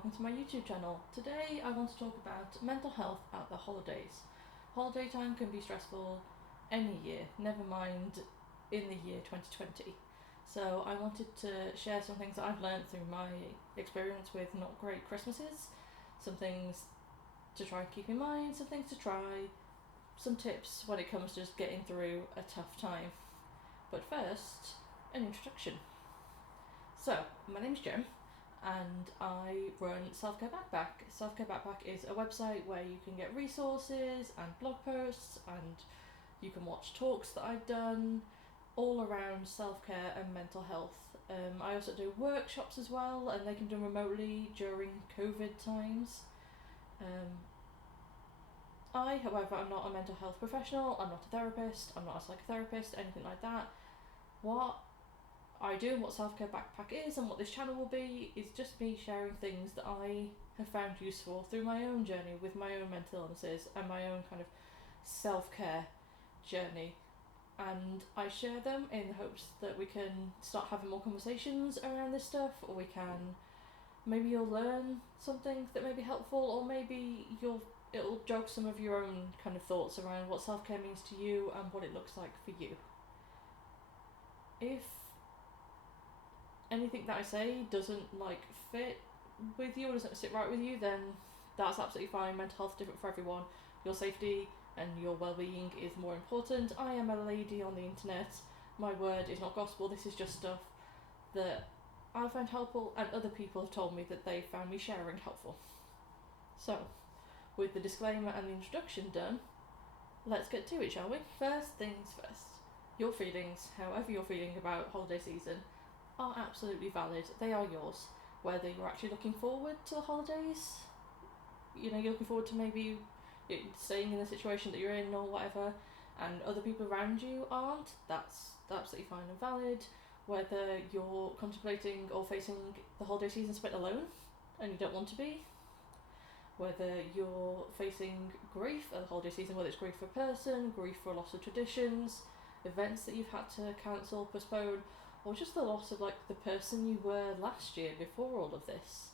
welcome to my YouTube channel. Today I want to talk about mental health at the holidays. Holiday time can be stressful any year, never mind in the year 2020. So I wanted to share some things that I've learned through my experience with not great Christmases, some things to try and keep in mind, some things to try, some tips when it comes to just getting through a tough time. But first, an introduction. So, my name's Jem, and I run Self-Care Backpack. Self-Care Backpack is a website where you can get resources and blog posts, and you can watch talks that I've done all around self-care and mental health. I also do workshops as well, and they can be done remotely during COVID times. I, however, am not a mental health professional, I'm not a therapist, I'm not a psychotherapist, anything like that. What I do and what Self-Care Backpack is and what this channel will be is just me sharing things that I have found useful through my own journey with my own mental illnesses and my own kind of self-care journey. And I share them in the hopes that we can start having more conversations around this stuff, or maybe you'll learn something that may be helpful, or maybe it'll jog some of your own kind of thoughts around what self-care means to you and what it looks like for you. If anything that I say doesn't fit with you or doesn't sit right with you, then that's absolutely fine. Mental health is different for everyone. Your safety and your well-being is more important. I am a lady on the internet. My word is not gospel. This is just stuff that I found helpful, and other people have told me that they found me sharing helpful. So, with the disclaimer and the introduction done, let's get to it, shall we? First things first. Your feelings, however you're feeling about holiday season, are absolutely valid. They are yours. Whether you're actually looking forward to the holidays, you're looking forward to maybe staying in the situation that you're in or whatever, and other people around you aren't, that's absolutely fine and valid. Whether you're contemplating or facing the holiday season spent alone and you don't want to be, whether you're facing grief at the holiday season, whether it's grief for a person, grief for a loss of traditions, events that you've had to cancel, postpone, or just the loss of the person you were last year before all of this.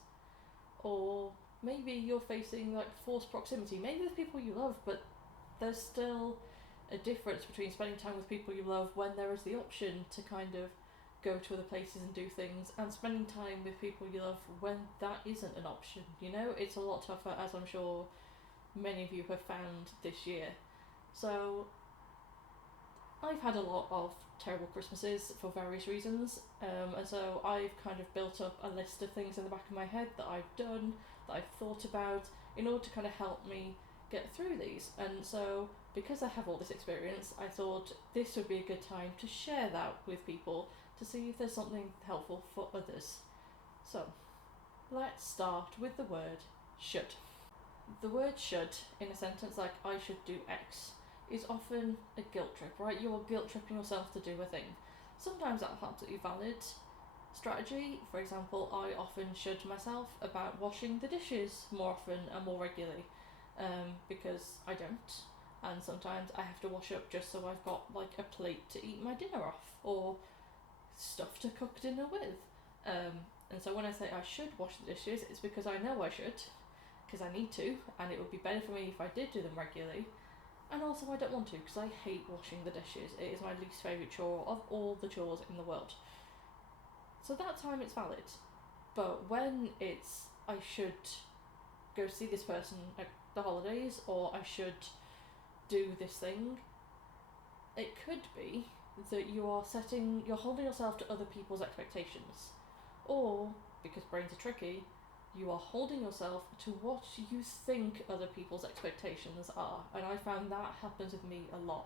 Or maybe you're facing forced proximity, maybe with people you love, but there's still a difference between spending time with people you love when there is the option to kind of go to other places and do things, and spending time with people you love when that isn't an option. It's a lot tougher, as I'm sure many of you have found this year. So I've had a lot of terrible Christmases for various reasons, and so I've kind of built up a list of things in the back of my head that I've done, that I've thought about, in order to kind of help me get through these. And so, because I have all this experience, I thought this would be a good time to share that with people, to see if there's something helpful for others. So, let's start with the word should. The word should, in a sentence like I should do X, is often a guilt trip, right? You're guilt tripping yourself to do a thing. Sometimes that's absolutely valid strategy. For example, I often should myself about washing the dishes more often and more regularly, because I don't. And sometimes I have to wash up just so I've got a plate to eat my dinner off, or stuff to cook dinner with. And so when I say I should wash the dishes, it's because I know I should, because I need to, and it would be better for me if I did do them regularly. And also I don't want to, because I hate washing the dishes. It is my least favourite chore of all the chores in the world. So that time it's valid. But when it's I should go see this person at the holidays, or I should do this thing, it could be that you're holding yourself to other people's expectations. Or, because brains are tricky, you are holding yourself to what you think other people's expectations are. And I found that happens with me a lot.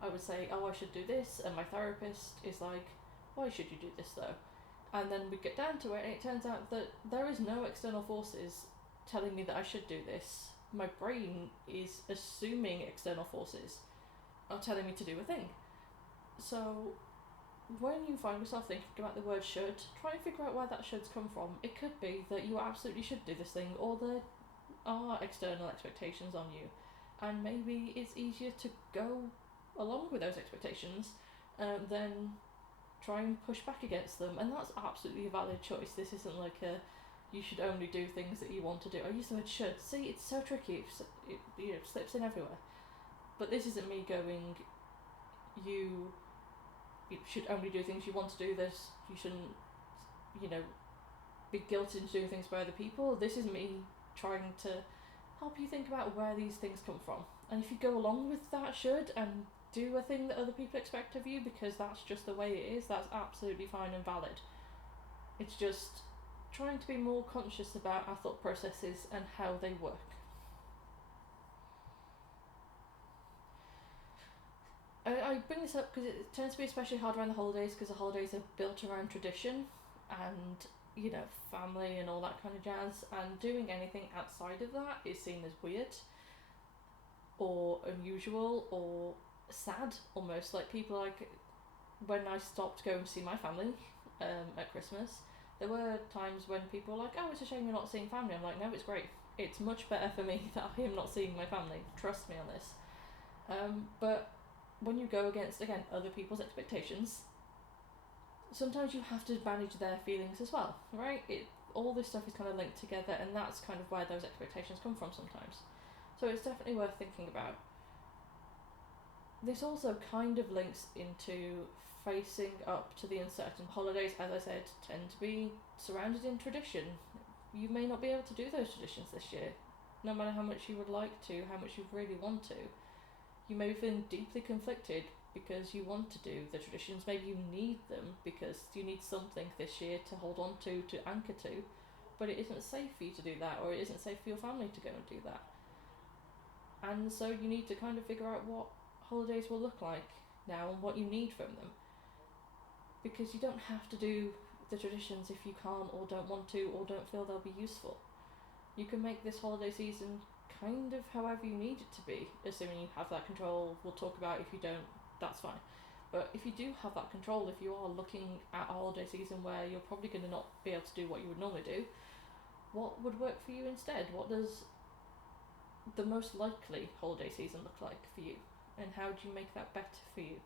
I would say, oh, I should do this, and my therapist is like, why should you do this though? And then we get down to it, and it turns out that there is no external forces telling me that I should do this. My brain is assuming external forces are telling me to do a thing. So when you find yourself thinking about the word should, try and figure out where that shoulds come from. It could be that you absolutely should do this thing, or there are external expectations on you, and maybe it's easier to go along with those expectations than try and push back against them. And that's absolutely a valid choice. This isn't you should only do things that you want to do. I use the word should. See, it's so tricky. It slips in everywhere. But this isn't me going, you should only do things you want to do. This, you shouldn't, be guilted into doing things by other people. This is me trying to help you think about where these things come from. And if you go along with that should and do a thing that other people expect of you because that's just the way it is, that's absolutely fine and valid. It's just trying to be more conscious about our thought processes and how they work. I bring this up because it tends to be especially hard around the holidays, because the holidays are built around tradition and family and all that kind of jazz, and doing anything outside of that is seen as weird or unusual or sad almost. Like people, like when I stopped going to see my family at Christmas, there were times when people were like, oh, it's a shame you're not seeing family. I'm like, no, it's great. It's much better for me that I am not seeing my family. Trust me on this. But when you go against, again, other people's expectations, sometimes you have to manage their feelings as well, right? All this stuff is kind of linked together, and that's kind of where those expectations come from sometimes. So it's definitely worth thinking about. This also kind of links into facing up to the uncertain. Holidays, as I said, tend to be surrounded in tradition. You may not be able to do those traditions this year, no matter how much you would like to, how much you really want to. You may be feeling deeply conflicted because you want to do the traditions. Maybe you need them because you need something this year to hold on to anchor to, but it isn't safe for you to do that, or it isn't safe for your family to go and do that. And so you need to kind of figure out what holidays will look like now and what you need from them, because you don't have to do the traditions if you can't or don't want to or don't feel they'll be useful. You can make this holiday season kind of however you need it to be, assuming you have that control. We'll talk about if you don't, that's fine. But if you do have that control, if you are looking at a holiday season where you're probably going to not be able to do what you would normally do, what would work for you instead? What does the most likely holiday season look like for you? And how do you make that better for you?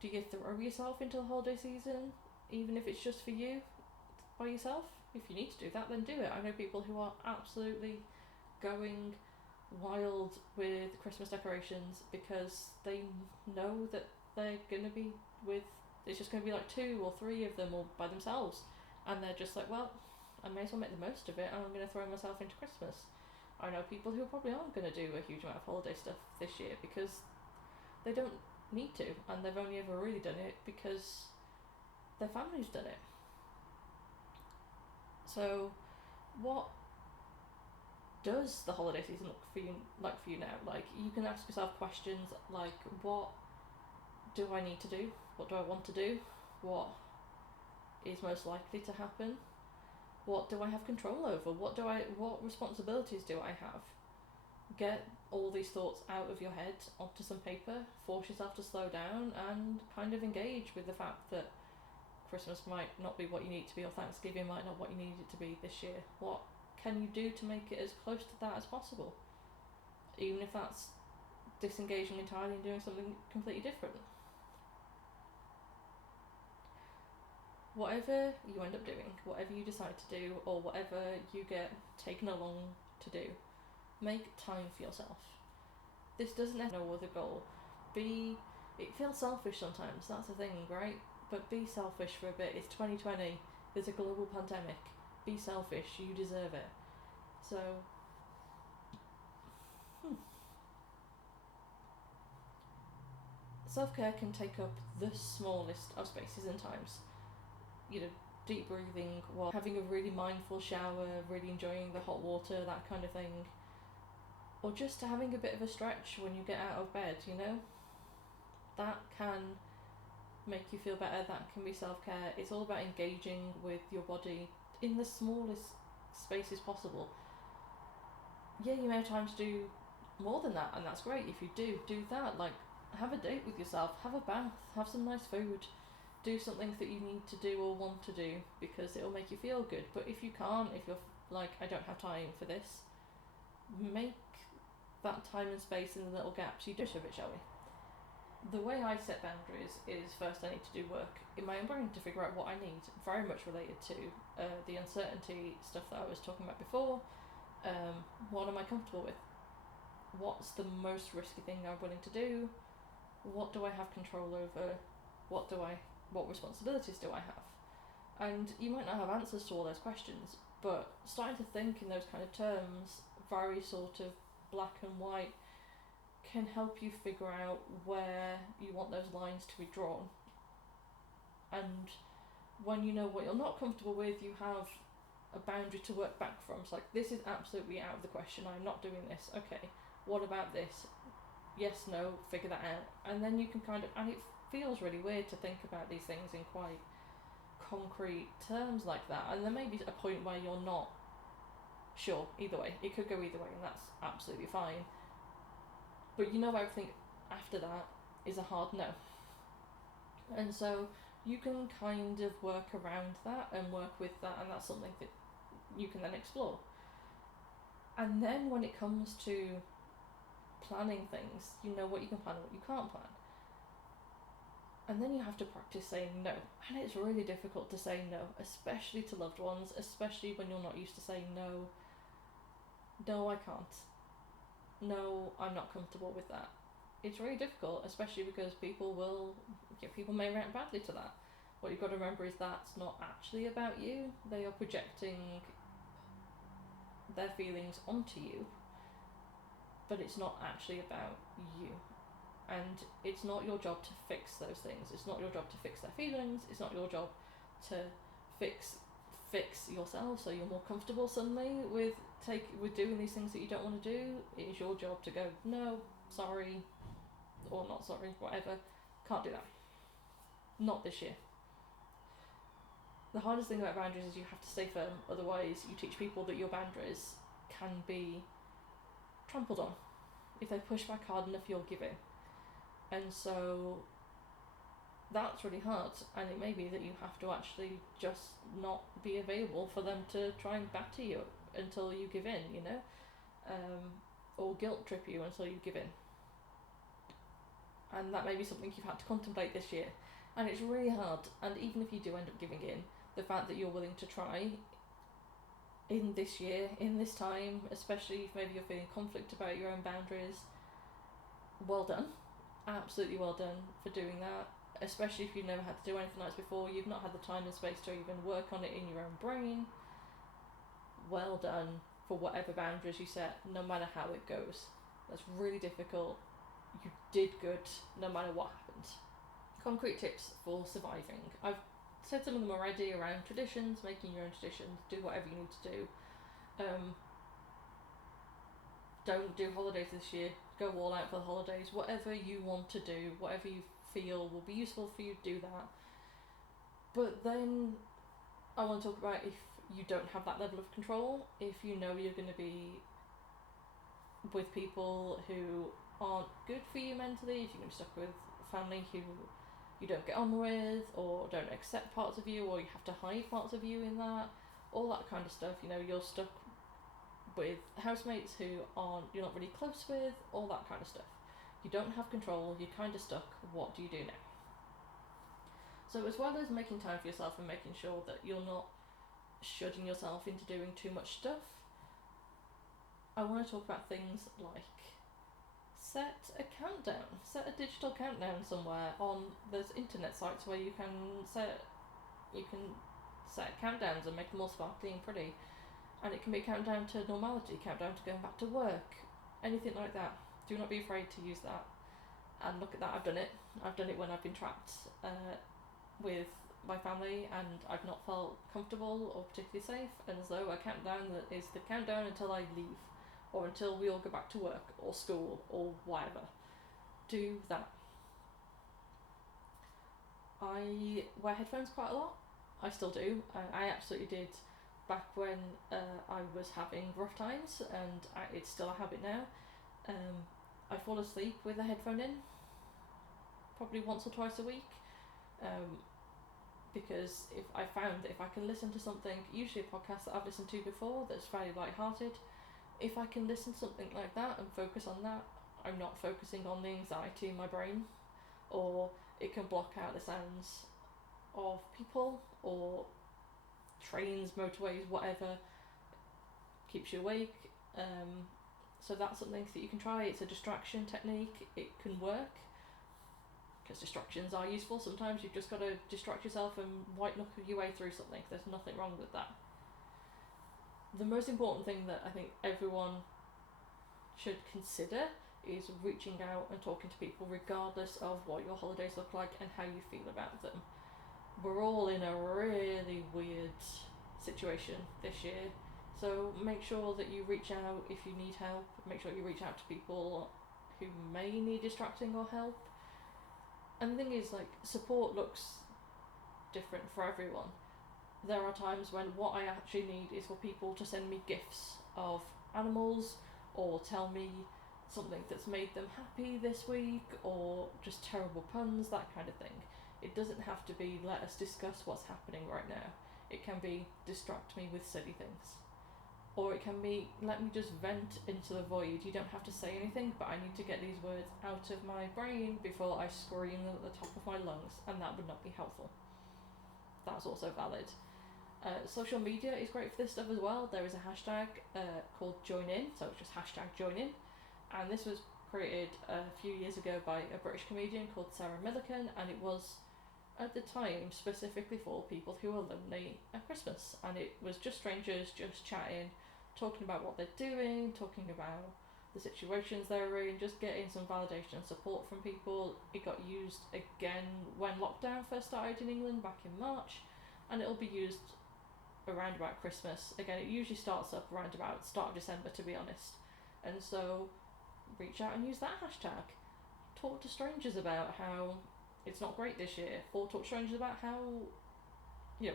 Do you throw yourself into the holiday season, even if it's just for you, by yourself? If you need to do that, then do it. I know people who are absolutely going wild with Christmas decorations because they know that they're going to be it's just going to be like 2 or 3 of them all by themselves, and they're just like, well, I may as well make the most of it, and I'm going to throw myself into Christmas. I know people who probably aren't going to do a huge amount of holiday stuff this year because they don't need to, and they've only ever really done it because their family's done it. So what does the holiday season look for you now? Like, you can ask yourself questions like, what do I need to do? What do I want to do? What is most likely to happen? What do I have control over? What responsibilities do I have? Get all these thoughts out of your head onto some paper, force yourself to slow down and kind of engage with the fact that Christmas might not be what you need it to be, or Thanksgiving might not be what you need it to be this year. What can you do to make it as close to that as possible? Even if that's disengaging entirely and doing something completely different. Whatever you end up doing, whatever you decide to do, or whatever you get taken along to do, make time for yourself. This doesn't have no other goal. It feels selfish sometimes, that's the thing, right? But be selfish for a bit. It's 2020, there's a global pandemic. Be selfish, you deserve it. So, self-care can take up the smallest of spaces and times. Deep breathing while having a really mindful shower, really enjoying the hot water, that kind of thing. Or just having a bit of a stretch when you get out of bed, That can make you feel better, that can be self-care. It's all about engaging with your body in the smallest spaces possible. Yeah, you may have time to do more than that, and that's great. If you do that. Like, have a date with yourself, have a bath, have some nice food, do something that you need to do or want to do because it'll make you feel good. But if you can't, if you're like, I don't have time for this, make that time and space in the little gaps. You do it, shall we? The way I set boundaries is first I need to do work in my own brain to figure out what I need, very much related to the uncertainty stuff that I was talking about before. What am I comfortable with? What's the most risky thing I'm willing to do? What do I have control over? What responsibilities do I have? And you might not have answers to all those questions, but starting to think in those kind of terms, very sort of black and white, can help you figure out where you want those lines to be drawn. And when you know what you're not comfortable with, you have a boundary to work back from. It's like, this is absolutely out of the question, I'm not doing this. Okay, what about this? Yes, no, figure that out. And then you can kind of, and it feels really weird to think about these things in quite concrete terms like that, and there may be a point where you're not sure either way. It could go either way, and that's absolutely fine. But you know everything after that is a hard no. And so you can kind of work around that and work with that, and that's something that you can then explore. And then when it comes to planning things, you know what you can plan and what you can't plan. And then you have to practice saying no. And it's really difficult to say no, especially to loved ones, especially when you're not used to saying no. No, I can't. No, I'm not comfortable with that. It's really difficult, especially because people may react badly to that. What you've got to remember is that's not actually about you. They are projecting their feelings onto you, but it's not actually about you. And it's not your job to fix those things. It's not your job to fix their feelings. It's not your job to fix yourself so you're more comfortable suddenly with doing these things that you don't want to do. It is your job to go, no, sorry, or not sorry, whatever, can't do that. Not this year. The hardest thing about boundaries is you have to stay firm, otherwise you teach people that your boundaries can be trampled on. If they push back hard enough, you'll give in. And so that's really hard, and it may be that you have to actually just not be available for them to try and batter you until you give in, or guilt trip you until you give in. And that may be something you've had to contemplate this year, and it's really hard. And even if you do end up giving in, the fact that you're willing to try in this year, in this time, especially if maybe you're feeling conflict about your own boundaries, well done. Absolutely well done for doing that, especially if you've never had to do anything like this before. You've not had the time and space to even work on it in your own brain. Well done for whatever boundaries you set, no matter how it goes. That's really difficult. You did good no matter what happened. Concrete tips for surviving. I've said some of them already around traditions, making your own traditions, do whatever you need to do. Don't do holidays this year. Go all out for the holidays. Whatever you want to do, whatever you feel will be useful for you, do that. But then I want to talk about if you don't have that level of control, if you know you're going to be with people who aren't good for you mentally, if you're going to be stuck with family who you don't get on with, or don't accept parts of you, or you have to hide parts of you in that, all that kind of stuff. You're stuck with housemates who you're not really close with, all that kind of stuff. You don't have control, you're kind of stuck. What do you do now? So as well as making time for yourself and making sure that you're not shutting yourself into doing too much stuff, I want to talk about things like set a countdown. Set a digital countdown somewhere. There's internet sites where you can set countdowns and make them all sparkly and pretty. And it can be a countdown to normality, countdown to going back to work, anything like that. Do not be afraid to use that. And look at that, I've done it. I've done it when I've been trapped with my family and I've not felt comfortable or particularly safe. And so a countdown that is the countdown until I leave, or until we all go back to work or school or whatever. Do that. I wear headphones quite a lot. I still do. I absolutely did back when I was having rough times, and it's still a habit now. I fall asleep with a headphone in, probably once or twice a week, because if I found that if I can listen to something, usually a podcast that I've listened to before that's fairly light-hearted, if I can listen to something like that and focus on that, I'm not focusing on the anxiety in my brain. or it can block out the sounds of people or trains, motorways, whatever keeps you awake. So that's something that you can try. It's a distraction technique. It can work because distractions are useful. Sometimes you've just got to distract yourself and white knuckle your way through something. There's nothing wrong with that. The most important thing that I think everyone should consider is reaching out and talking to people regardless of what your holidays look like and how you feel about them. We're all in a really weird situation this year, so make sure that you reach out if you need help. Make sure you reach out to people who may need distracting or help. And the thing is, like, support looks different for everyone. There are times when what I actually need is for people to send me gifs of animals or tell me something that's made them happy this week, or just terrible puns, that kind of thing. It doesn't have to be let us discuss what's happening right now. It can be distract me with silly things. Or it can be let me just vent into the void. You don't have to say anything, but I need to get these words out of my brain before I scream them at the top of my lungs, and that would not be helpful. That's also valid. Social media is great for this stuff as well. There is a hashtag called JoinIn, so it's just hashtag JoinIn, and this was created a few years ago by a British comedian called Sarah Millican, and it was at the time specifically for people who are lonely at Christmas, and it was just strangers just chatting, talking about what they're doing, talking about the situations they're in, just getting some validation and support from people. It got used again when lockdown first started in England back in March, and it'll be used around about Christmas. Again, it usually starts up around about start of December, to be honest. And so reach out and use that hashtag. Talk to strangers about how it's not great this year, or talk to strangers about how,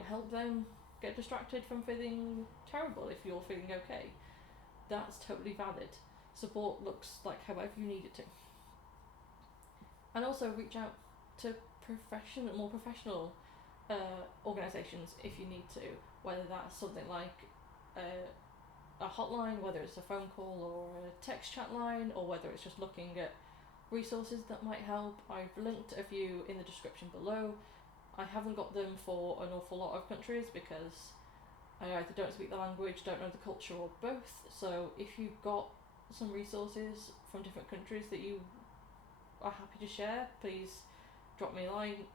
help them get distracted from feeling terrible if you're feeling okay. That's totally valid. Support looks like however you need it to. And also reach out to more professional organisations if you need to, whether that's something like a hotline, whether it's a phone call or a text chat line, or whether it's just looking at resources that might help. I've linked a few in the description below. I haven't got them for an awful lot of countries because I either don't speak the language, don't know the culture, or both. So if you've got some resources from different countries that you are happy to share, please drop me a line,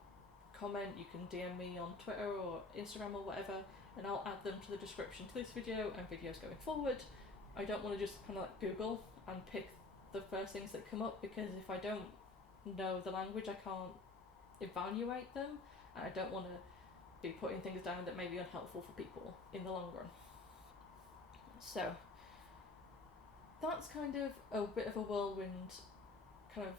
comment. You can DM me on Twitter or Instagram or whatever, and I'll add them to the description to this video and videos going forward. I don't want to just kind of like Google and pick the first things that come up, because if I don't know the language, I can't evaluate them, and I don't want to be putting things down that may be unhelpful for people in the long run. So that's kind of a bit of a whirlwind kind of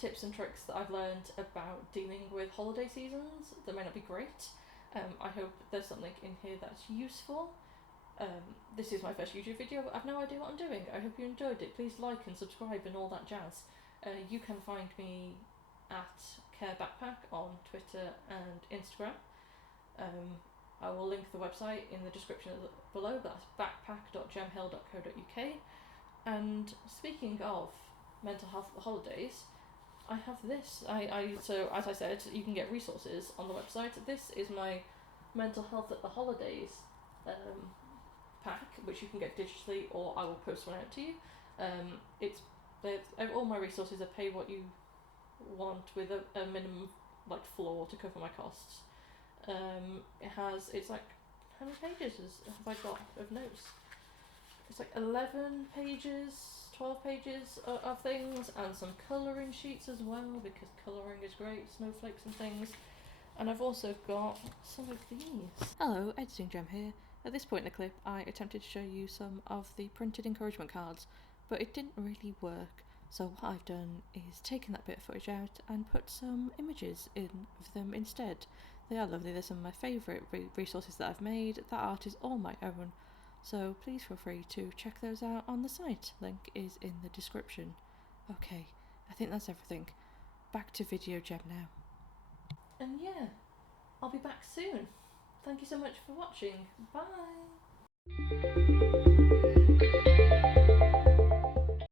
tips and tricks that I've learned about dealing with holiday seasons that may not be great. I hope there's something in here that's useful. This is my first YouTube video, but I've no idea what I'm doing. I hope you enjoyed it. Please like and subscribe and all that jazz. You can find me at Care Backpack on Twitter and Instagram. I will link the website in the description below. That's backpack.gemhill.co.uk. And speaking of mental health at the holidays, I have this. So as I said, you can get resources on the website. This is my mental health at the holidays pack, which you can get digitally, or I will post one out to you. All my resources are pay what you want with a minimum like floor to cover my costs. It's like, how many pages have I got of notes? It's like 11 pages, 12 pages of things, and some colouring sheets as well, because colouring is great, snowflakes and things. And I've also got some of these. Hello, Editing Gem here. At this point in the clip, I attempted to show you some of the printed encouragement cards, but it didn't really work. So what I've done is taken that bit of footage out and put some images in of them instead. They are lovely. They're some of my favourite resources that I've made. That art is all my own. So please feel free to check those out on the site. Link is in the description. Okay, I think that's everything. Back to Video Gem now. And yeah, I'll be back soon. Thank you so much for watching. Bye!